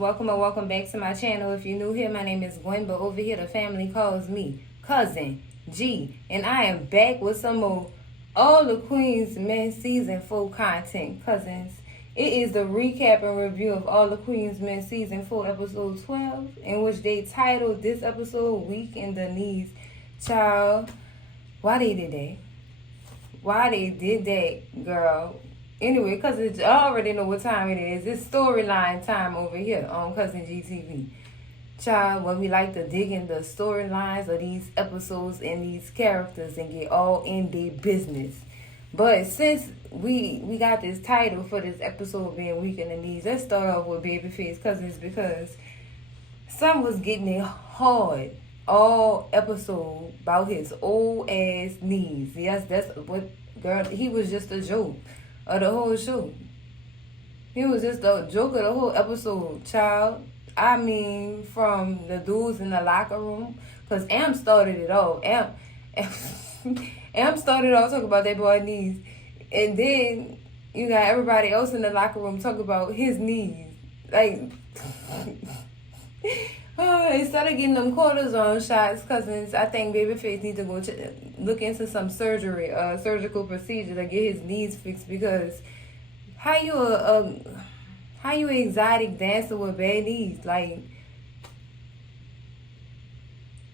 welcome or welcome back to my channel. If you're new here, my name is Gwen, but over here the family calls me Cousin G, and I am back with some more All the Queen's Men Season 4 content, cousins. It is the recap and review of All the Queen's Men Season 4 episode 12, in which they titled this episode Weak in the Knees. Child, why they did that? Why they did that, girl? Anyway, because I already know what time it is. It's storyline time over here on Cousin GTV. Child, where we like to dig in the storylines of these episodes and these characters and get all in their business. But since we got this title for this episode being Weak in the Knees, let's start off with Babyface Cousins, because some was getting it hard all episode about his old ass knees. Yes, that's what, girl, he was just a joke of the whole show. He was just a joke of the whole episode, child. I mean, from the dudes in the locker room, because Am started it all. Am started off talking about that boy knees, and then you got everybody else in the locker room talking about his knees. Like, instead of getting them cortisone shots, cousins, I think Babyface needs to go look into some surgery, surgical procedure to get his knees fixed, because how you exotic dancer with bad knees? Like,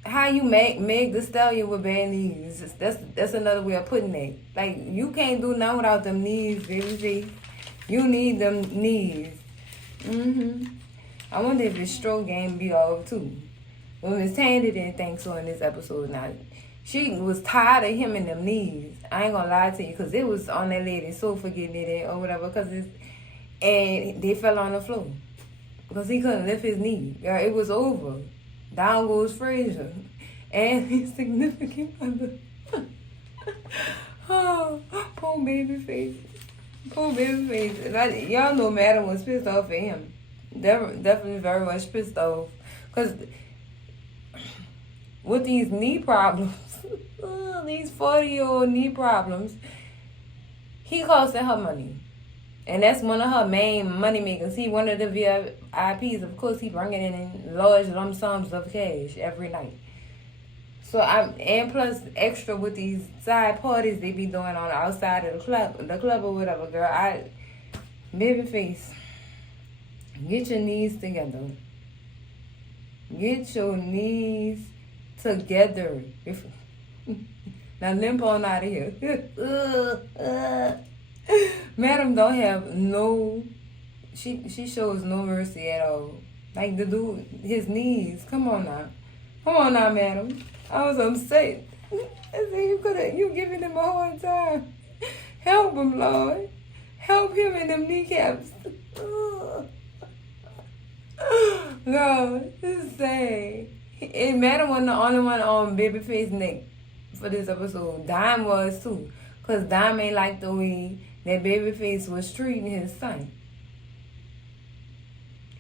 how you Meg the Stallion with bad knees? That's another way of putting it. Like, you can't do nothing without them knees, Babyface. You need them knees. I wonder if his stroke game be off too. Well, Miss Tandy didn't think so in this episode. Now, she was tired of him in them knees. I ain't gonna lie to you, because it was on that lady's sofa getting it or whatever, and they fell on the floor because he couldn't lift his knee. Girl, it was over. Down goes Frazier and his significant other. Oh, poor Babyface. Poor Babyface. Like, y'all know Madam was pissed off at him. Definitely very much pissed off. Because with these knee problems, these 40-year-old knee problems, he costing her money. And that's one of her main money makers. He one of the VIPs. Of course, he bringing in large lump sums of cash every night. So and plus extra with these side parties they be doing on the outside of the club or whatever, girl. Babyface, get your knees together. Get your knees together. Now limp on out of here. Madam don't have no, she shows no mercy at all. Like the dude, his knees. Come on now, Madam. I was upset. I said you giving him a hard time. Help him, Lord. Help him in them kneecaps. Girl, this is sad. And Madam wasn't the only one on Babyface's neck for this episode. Dime was too. Because Dime ain't like the way that Babyface was treating his son.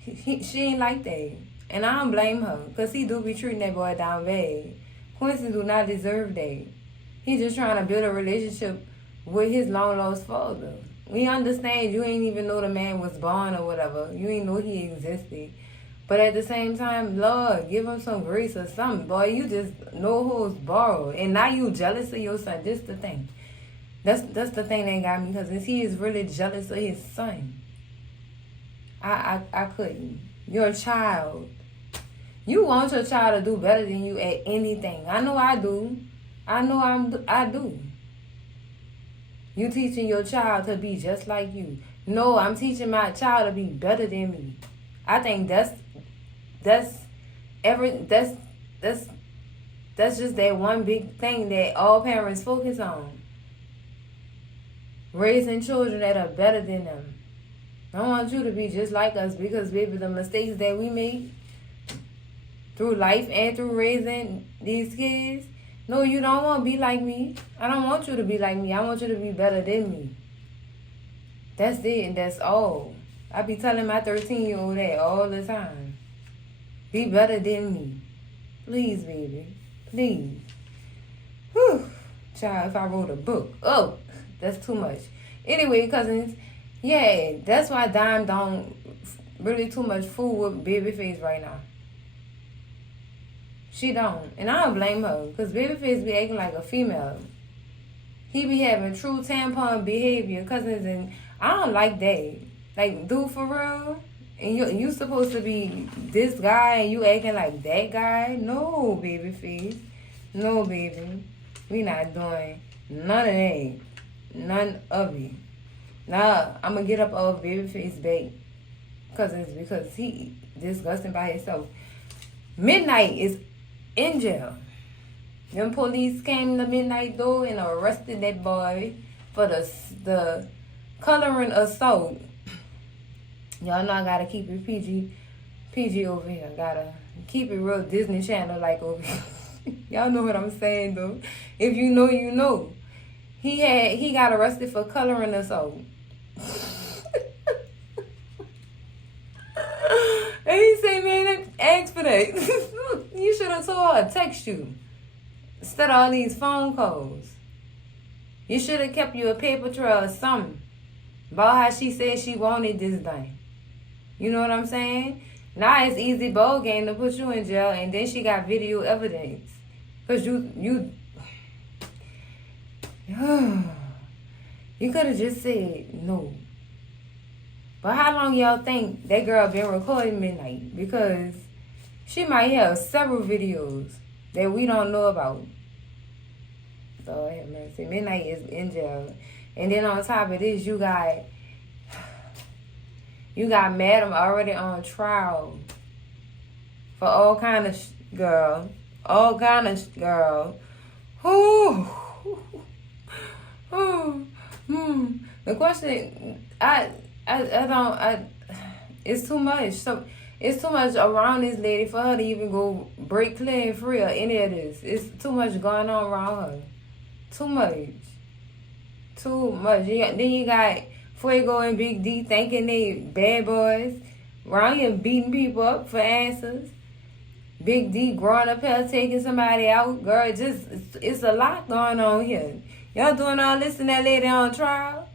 She ain't like that. And I don't blame her. Because he do be treating that boy down bad. Quincy do not deserve that. He just trying to build a relationship with his long-lost father. We understand you ain't even know the man was born or whatever. You ain't know he existed. But at the same time, Lord, give him some grace or something. Boy, you just no holds borrowed. And now you jealous of your son. This the thing. That's the thing that got me, because he is really jealous of his son. I couldn't. Your child. You want your child to do better than you at anything. I know I do. I do. You teaching your child to be just like you. No, I'm teaching my child to be better than me. I think that's just that one big thing that all parents focus on. Raising children that are better than them. I want you to be just like us, because, baby, the mistakes that we make through life and through raising these kids, no, you don't want to be like me. I don't want you to be like me. I want you to be better than me. That's it, and that's all. I be telling my 13-year-old that all the time. Be better than me. Please, baby. Please. Whew. Child, if I wrote a book. Oh, that's too much. Anyway, cousins, yeah, that's why Dime don't really too much fool with Babyface right now. She don't. And I don't blame her. Because Babyface be acting like a female. He be having true tampon behavior, cousins, and I don't like that. Like, dude, for real? And you supposed to be this guy and you acting like that guy? No, Babyface. No, baby. We not doing none of that. None of it. Nah, I'm going to get up off Babyface bait. Cousins, because he disgusting by himself. Midnight is in jail. Them police came to Midnight door and arrested that boy for the coloring assault. Y'all know I gotta keep it PG over here. Gotta keep it real Disney Channel like over here. Y'all know what I'm saying though. If you know, you know. He got arrested for coloring assault. And he say, man, ask for that. You should have told her, text you. Instead of all these phone calls. You should have kept you a paper trail or something. About how she said she wanted this thing. You know what I'm saying? Now it's easy ball game to put you in jail and then she got video evidence. Because you could have just said no. But how long y'all think that girl been recording Midnight? Because she might have several videos that we don't know about. So have mercy. Midnight is in jail. And then on top of this, you got Madam already on trial for all kind of girl. All kind of girl. Ooh. The question, it's too much. So it's too much around this lady for her to even go break clear and free or any of this. It's too much going on around her. Too much. Then you got Fuego and Big D thinking they bad boys. Around here beating people up for answers. Big D growing up here taking somebody out. Girl, it's a lot going on here. Y'all doing all this and that lady on trial?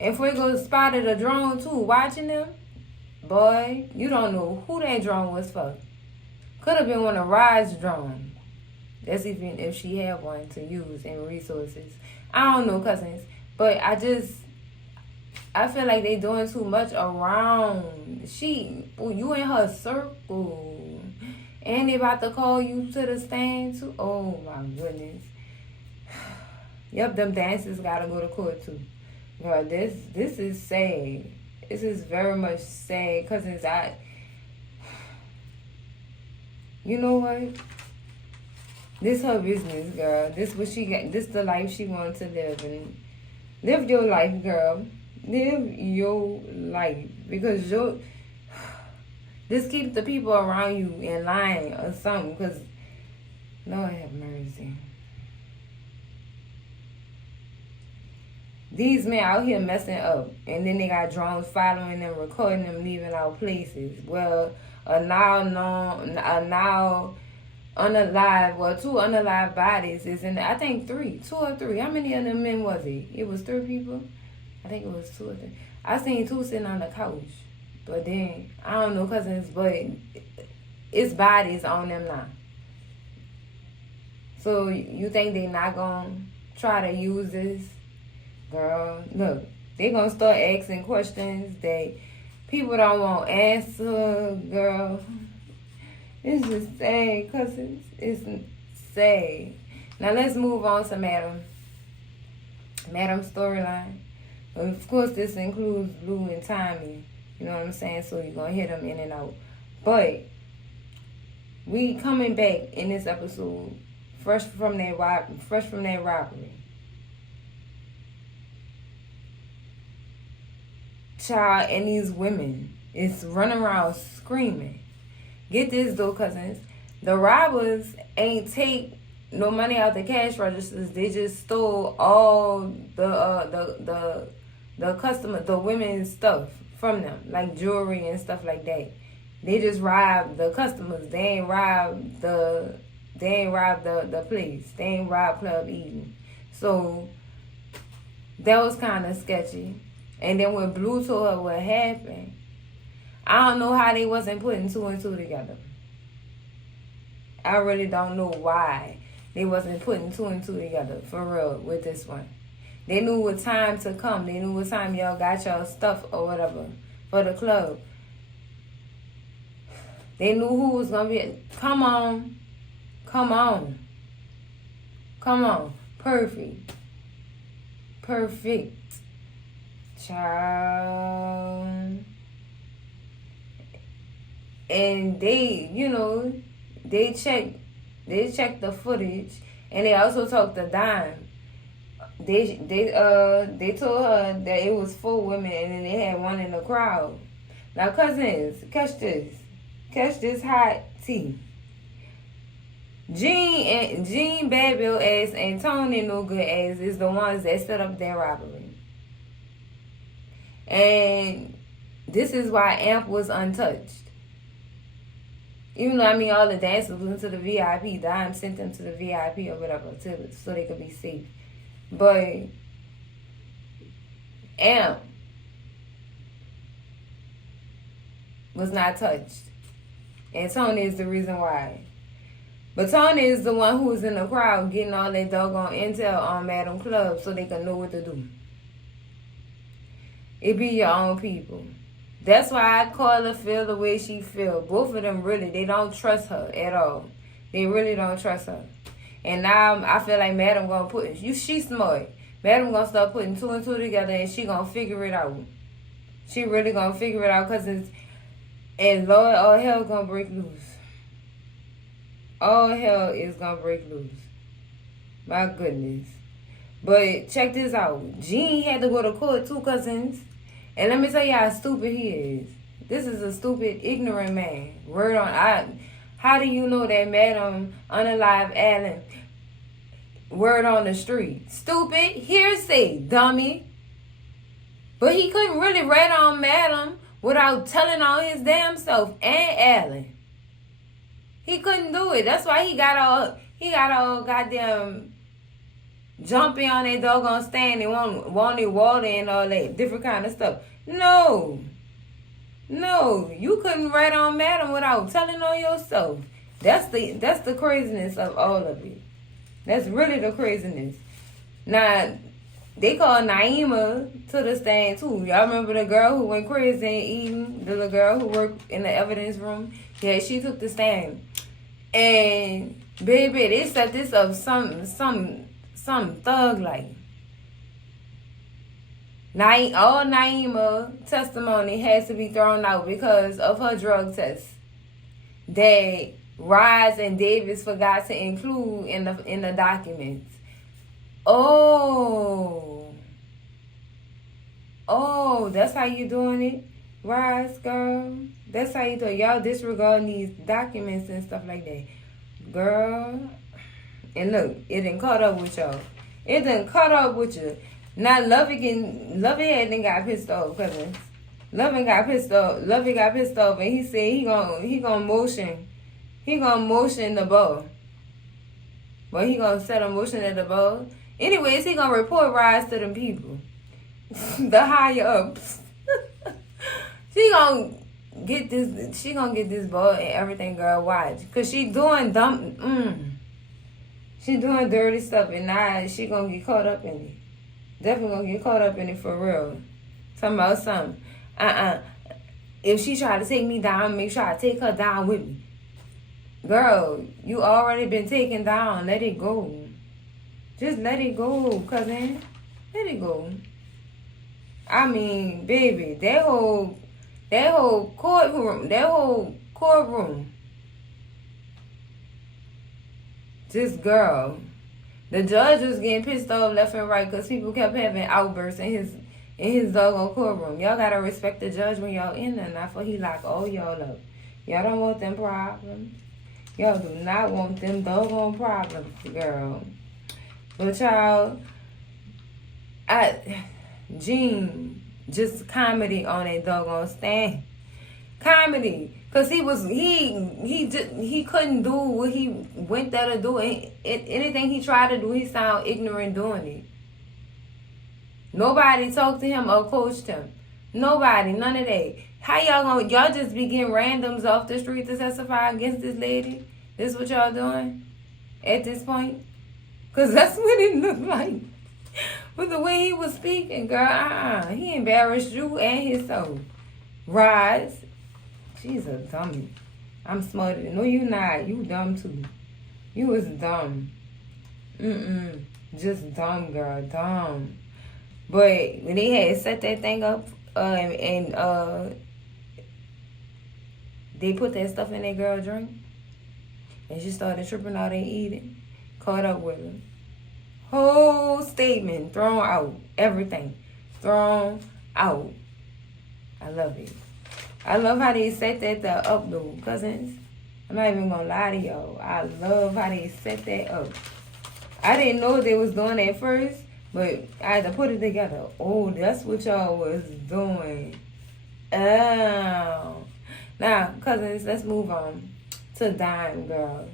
And Fuego spotted a drone too, watching them. Boy, you don't know who that drone was for. Could have been one of Rod's drones. That's even if she had one to use in resources. I don't know, cousins. But I feel like they doing too much around. You in her circle. And they about to call you to the stand too. Oh my goodness. Yep, them dancers gotta go to court too. Girl, this is sad. This is very much sad. Cousins, you know what? This her business, girl. This what she got. This the life she wants to live. And live your life, girl. Live your life. Because just keep the people around you in line or something. Because, Lord have mercy. These men out here messing up. And then they got drones following them, recording them, leaving out places. Well, two unalive bodies is in I think 2 or 3. How many of them men was it? It was 3 people? I think it was 2 or 3. I seen 2 sitting on the couch. But then, I don't know, cousins, but it's bodies on them now. So, you think they not going to try to use this? Girl, look, they going to start asking questions that people don't want answer, girl. It's just sad, cousins. It's sad. Now, let's move on to Madam. Madam's storyline. Of course, this includes Blue and Tommy. You know what I'm saying? So you're going to hear them in and out. But we coming back in this episode fresh from that robbery. Child and these women is running around screaming. Get this though, cousins. The robbers ain't take no money out the cash registers. They just stole all the women's stuff from them, like jewelry and stuff like that. They just robbed the customers. They ain't robbed the place. They ain't robbed Club Eden. So that was kind of sketchy. And then when Blue told her what happened, I don't know how they wasn't putting two and two together. I really don't know why they wasn't putting two and two together, for real, with this one. They knew what time to come. They knew what time y'all got y'all stuff or whatever for the club. They knew who was going to be. Come on. Come on. Come on. Perfect. Perfect. Child. And they, you know, they checked the footage, and they also talked to Dime. They told her that it was 4 women, and then they had one in the crowd. Now, cousins, catch this hot tea. Jean Bad Bill ass and Tony No Good ass is the ones that set up that robbery. And this is why Amp was untouched. Even though, all the dancers went to the VIP, Dime sent them to the VIP or whatever so they could be safe. But Amp was not touched. And Tony is the reason why. But Tony is the one who was in the crowd getting all that doggone intel on Madam Club so they can know what to do. It be your own people. That's why I call her feel the way she feel. Both of them really, they don't trust her at all. They really don't trust her. And now I feel like Madam gonna she's smart. Madam gonna start putting 2 and 2 together, and she gonna figure it out. She really gonna figure it out, and Lord, all hell gonna break loose. All hell is gonna break loose. My goodness. But check this out. Gene had to go to court too, cousins. And let me tell you how stupid he is. This is a stupid, ignorant man. How do you know that Madam Unalive Allen? Word on the street. Stupid, hearsay, dummy. But he couldn't really rat on Madam without telling on his damn self and Allen. He couldn't do it. That's why he got all goddamn jumpy on that doggone stand and wanted water and all that different kind of stuff. No, you couldn't rat on Madam without telling on yourself. That's the craziness of all of it. That's really the craziness. Now, they called Naima to the stand too. Y'all remember the girl who went crazy and eating? The little girl who worked in the evidence room? Yeah, she took the stand. And baby, they set this up some thug like. All Naima testimony has to be thrown out because of her drug test that Rise and Davis forgot to include in the documents. Oh, that's how you doing it, Rise girl. That's how you do it. Y'all disregarding these documents and stuff like that, girl. And look, it done caught up with y'all. It done caught up with you. Now Lovey had got pissed off, cousins. Lovey got pissed off, and he said he gonna motion the ball. But he gonna set a motion at the ball. Anyways, he gonna report Rise to them people, the higher ups. She gonna get this ball and everything, girl. Watch, cause she doing she doing dirty stuff, and now she gonna get caught up in it. Definitely gonna get caught up in it for real. Talking about something. If she try to take me down, make sure I take her down with me. Girl, you already been taken down. Let it go. Just let it go, cousin. Let it go. Baby, that whole courtroom. Just girl. The judge was getting pissed off left and right because people kept having outbursts in his doggone courtroom. Y'all gotta respect the judge when y'all in there, not for he lock all y'all up. Y'all don't want them problems. Y'all do not want them doggone problems, girl. But y'all, Gene just comedy on that doggone stand. Comedy. Cause he couldn't do what he went there to do. Anything he tried to do, he sound ignorant doing it. Nobody talked to him or coached him. Nobody, none of that. How y'all just be getting randoms off the street to testify against this lady? This what y'all doing at this point? Because that's what it looked like. With the way he was speaking, girl, he embarrassed you and his soul. Rise. She's a dummy. I'm smarter. No, you not. You dumb too. You was dumb. Just dumb, girl. Dumb. But when they had set that thing up, and they put that stuff in that girl drink, and she started tripping out and eating, caught up with her. Whole statement thrown out. Everything thrown out. I love it. I love how they set that up, though, cousins. I'm not even gonna lie to y'all. I love how they set that up. I didn't know they was doing that first, but I had to put it together. Oh, that's what y'all was doing. Oh. Now, cousins, let's move on to Dime, girl.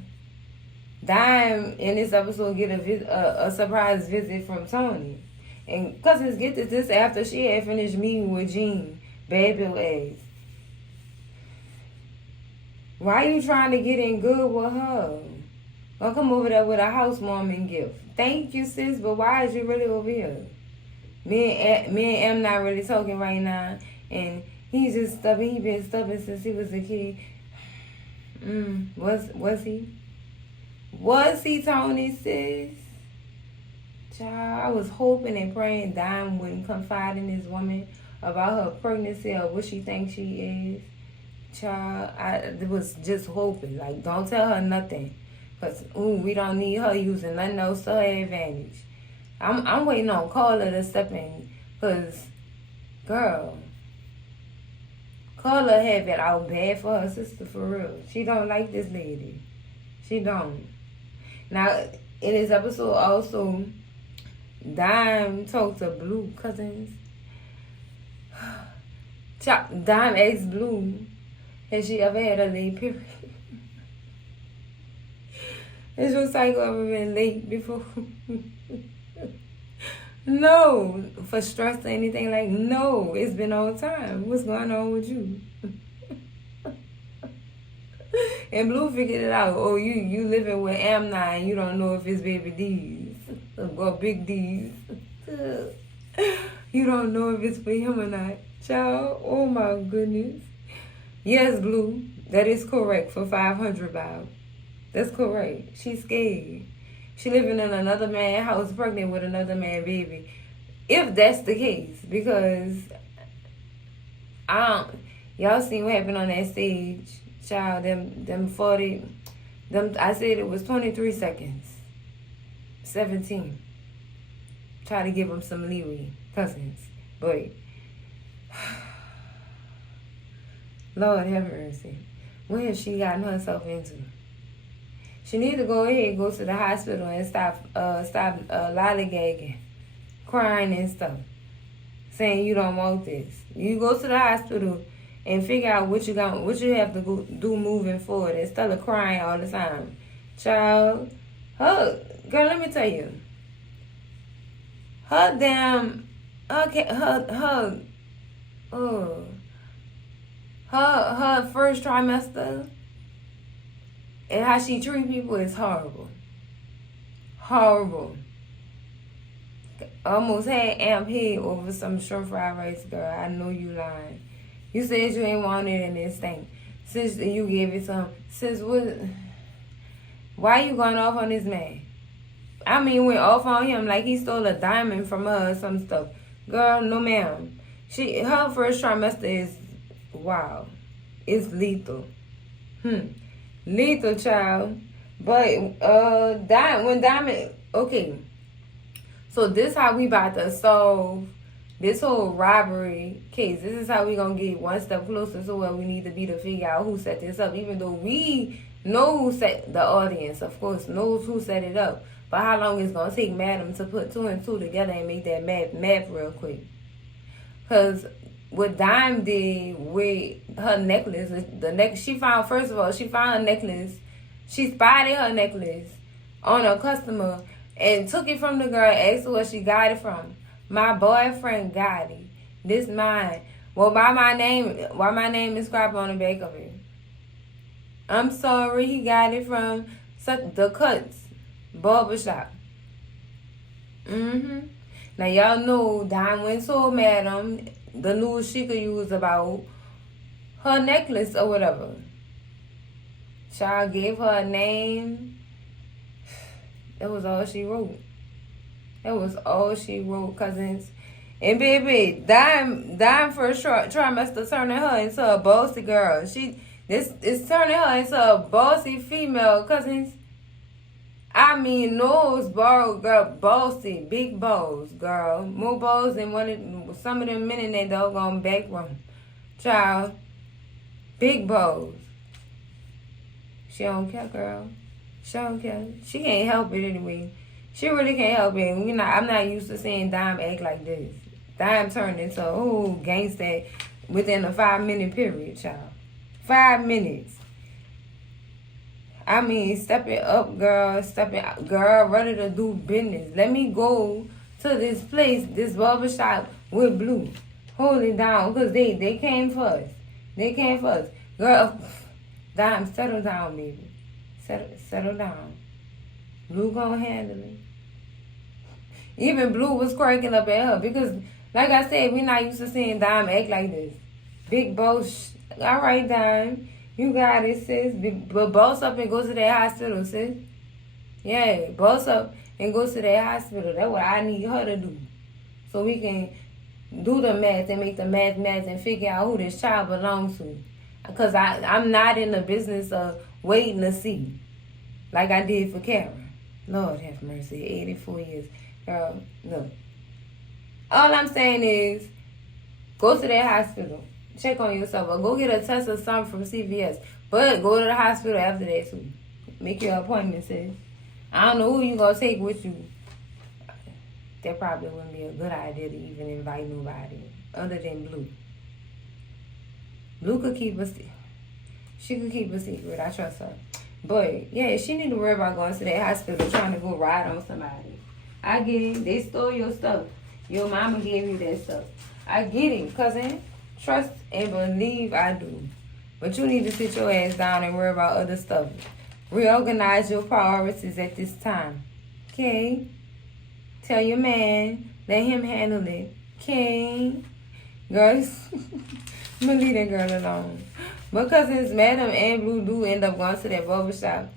Dime in this episode get a surprise visit from Tony. And cousins, get this after she had finished meeting with Jean, Bad Bill ass. Why you trying to get in good with her? Don't come over there with a housewarming gift. Thank you, sis, but why is you really over here? Me and M not really talking right now, and he's just stubborn. He been stubborn since he was a kid. Was he? Was he, Tony, sis? Child, I was hoping and praying Dime wouldn't confide in this woman about her pregnancy or what she thinks she is. Child, I was just hoping. Like, don't tell her nothing. Because, we don't need her using nothing else to her advantage. I'm waiting on Carla to step in. Because, girl, Carla have it out bad for her sister, for real. She don't like this lady. She don't. Now, in this episode also, Dime talked to Blue, cousins. Dime asked Blue, has she ever had a late period? Has your cycle ever been late before? No. For stress or anything like, no. It's been all the time. What's going on with you? And Blue figured it out. Oh, you living with Amna and you don't know if it's baby D's or big D's. You don't know if it's for him or not. Child, oh my goodness. Yes, Blue, that is correct for 500, Bob. That's correct. She's scared. She living in another man's house, pregnant with another man's baby. If that's the case, because y'all seen what happened on that stage. Child, them 40, I said it was 23 seconds. 17. Try to give them some leeway, cousins. But, Lord have mercy. What has she gotten herself into? She need to go ahead and go to the hospital and stop lollygagging, crying and stuff, saying you don't want this. You go to the hospital and figure out what you have to do moving forward instead of crying all the time. Child, girl, let me tell you, her first trimester and how she treat people is horrible. Horrible. Almost had amp head over some shrimp fried rice, girl. I know you lying. You said you ain't want it in this thing. Since you gave it some. Since what? Why you going off on this man? I mean, went off on him like he stole a diamond from her or some stuff. Girl, no ma'am. Her first trimester is, wow. It's lethal. Lethal, child. But, when Diamond, okay. So this how we about to solve this whole robbery case. This is how we gonna get one step closer to where we need to be to figure out who set this up. Even though we know who set, the audience, of course, knows who set it up. But how long it's gonna take Madam to put 2 and 2 together and make that math real quick? Because what Dime did with her necklace, she found her necklace. She spotted her necklace on a customer and took it from the girl, asked her where she got it from. My boyfriend got it. This mine. Well, why my name is scrapped on the back of it? I'm sorry, he got it from the Cuts barbershop. Now y'all know Don went so madam the news she could use about her necklace or whatever. Child gave her a name. That was all she wrote. That was all she wrote, cousins. And baby, Dime first trimester turning her into a bossy girl. This is turning her into a bossy female, cousins. I mean, nose bar girl, bossy, big balls, girl. More balls than some of them men in that doggone back room. Child, big balls. She don't care, girl. She don't care. She can't help it anyway. She really can't help it. You know, I'm not used to seeing Dime act like this. Dime turned into a gangster within a 5-minute period, child. 5 minutes. I mean, step it up, girl. Girl, ready to do business. Let me go to this place, this barbershop with Blue. Hold it down, because they came for us. They came for us. Girl, Dime, settle down, baby. Settle down. Blue gonna handle it. Even Blue was cracking up at her because, like I said, we're not used to seeing Dime act like this. Big boss. All right, Dime. You got it, sis. But boss up and go to that hospital, sis. Yeah, boss up and go to that hospital. That's what I need her to do. So we can do the math and make the math and figure out who this child belongs to. Because I'm not in the business of waiting to see. Like I did for Karen. Lord have mercy. 84 years. Girl, look. All I'm saying is, go to that hospital. Check on yourself. Or go get a test or something from CVS. But go to the hospital after that, too. Make your appointment, sis. I don't know who you going to take with you. That probably wouldn't be a good idea to even invite nobody other than Blue. Blue could keep she could keep a secret. I trust her. But, yeah, she need to worry about going to that hospital trying to go ride on somebody. I get it. They stole your stuff. Your mama gave you that stuff. I get it, cousin. Trust and believe I do. But you need to sit your ass down and worry about other stuff. Reorganize your priorities at this time. Okay? Tell your man. Let him handle it. Okay? Girls, I'm going to leave that girl alone. But cousins, Madam and Blue do end up going to that barbershop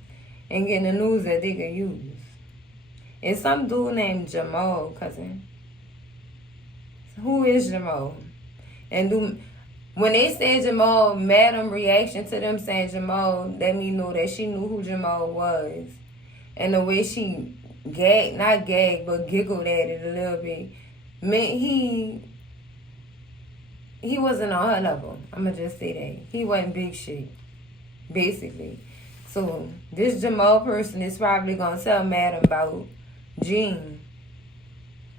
and getting the news that they can use. And some dude named Jamal, cousin. Who is Jamal? And when they said Jamal, Madam reaction to them saying Jamal, let me know that she knew who Jamal was. And the way she not gagged, but giggled at it a little bit, meant he wasn't on her level. I'm going to just say that. He wasn't big shit, basically. So this Jamal person is probably going to tell Madam about Jean.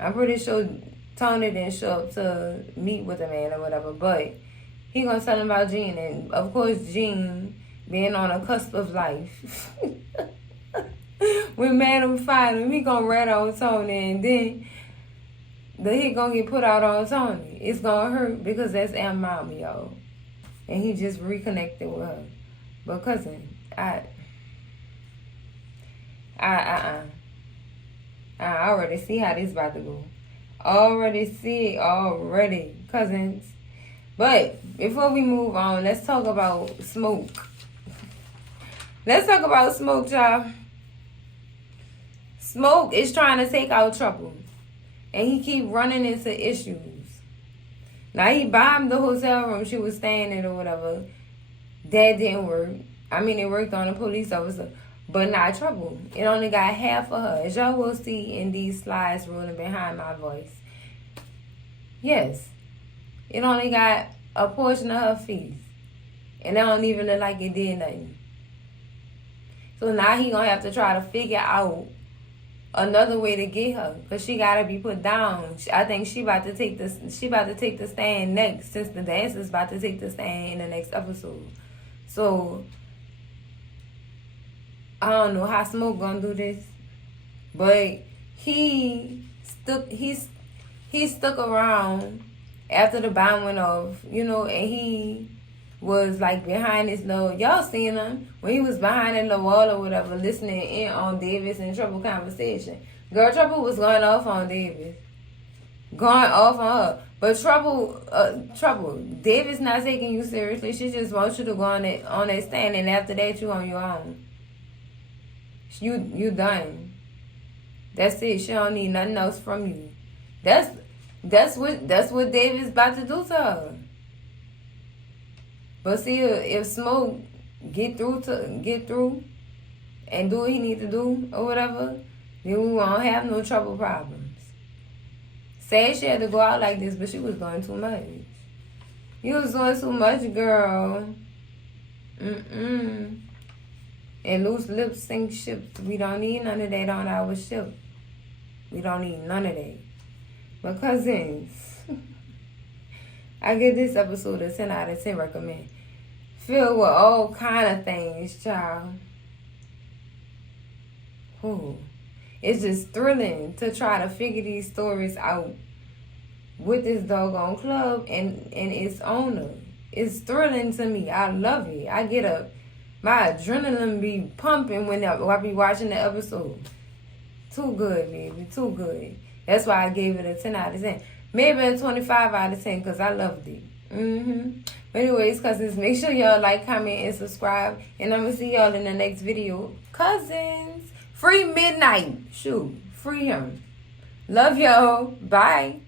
I'm pretty sure Tony didn't show up to meet with a man or whatever, but he gonna tell him about Jean. And of course Jean being on the cusp of life. When Madam find him, he gonna rat on Tony, and then the hit gonna get put out on Tony. It's gonna hurt because that's Aunt Mama, y'all. And he just reconnected with her. But cousin, I already see how this about to go. Already, cousins. But before we move on, let's talk about Smoke. Let's talk about Smoke, y'all. Smoke is trying to take out Trouble. And he keep running into issues. Now, he bombed the hotel room she was staying in or whatever. That didn't work. I mean, it worked on a police officer. But not Trouble. It only got half of her. As y'all will see in these slides rolling behind my voice. Yes. It only got a portion of her face. And it don't even look like it did nothing. So now he gonna have to try to figure out another way to get her. Because she gotta be put down. I think she about to take the stand next. Since the dancer's about to take the stand in the next episode. So I don't know how Smoke gonna do this, but he stuck around after the bomb went off, you know, and he was like behind this little, y'all seen him when he was behind that little wall or whatever, listening in on Davis and Trouble conversation. Girl, Trouble was going off on Davis, going off on her. But Trouble, Davis not taking you seriously. She just wants you to go on that stand, and after that, you on your own. You done. That's it. She don't need nothing else from you. That's what Davis about to do to her. But see, if Smoke get through and do what he need to do or whatever, then we won't have no trouble problems. Sad she had to go out like this, but she was doing too much. You was doing too much, girl. And loose lips sink ships. We don't need none of that on our ship. We don't need none of that. But cousins, I give this episode a 10 out of 10 recommend. Filled with all kind of things, child. Ooh. It's just thrilling to try to figure these stories out with this doggone club and its owner. It's thrilling to me. I love it. I get up. My adrenaline be pumping when I be watching the episode. Too good, baby. Too good. That's why I gave it a 10 out of 10. Maybe a 25 out of 10 because I loved it. But anyways, cousins, make sure y'all like, comment, and subscribe. And I'm going to see y'all in the next video. Cousins, free Midnight. Shoot, free him. Love y'all. Bye.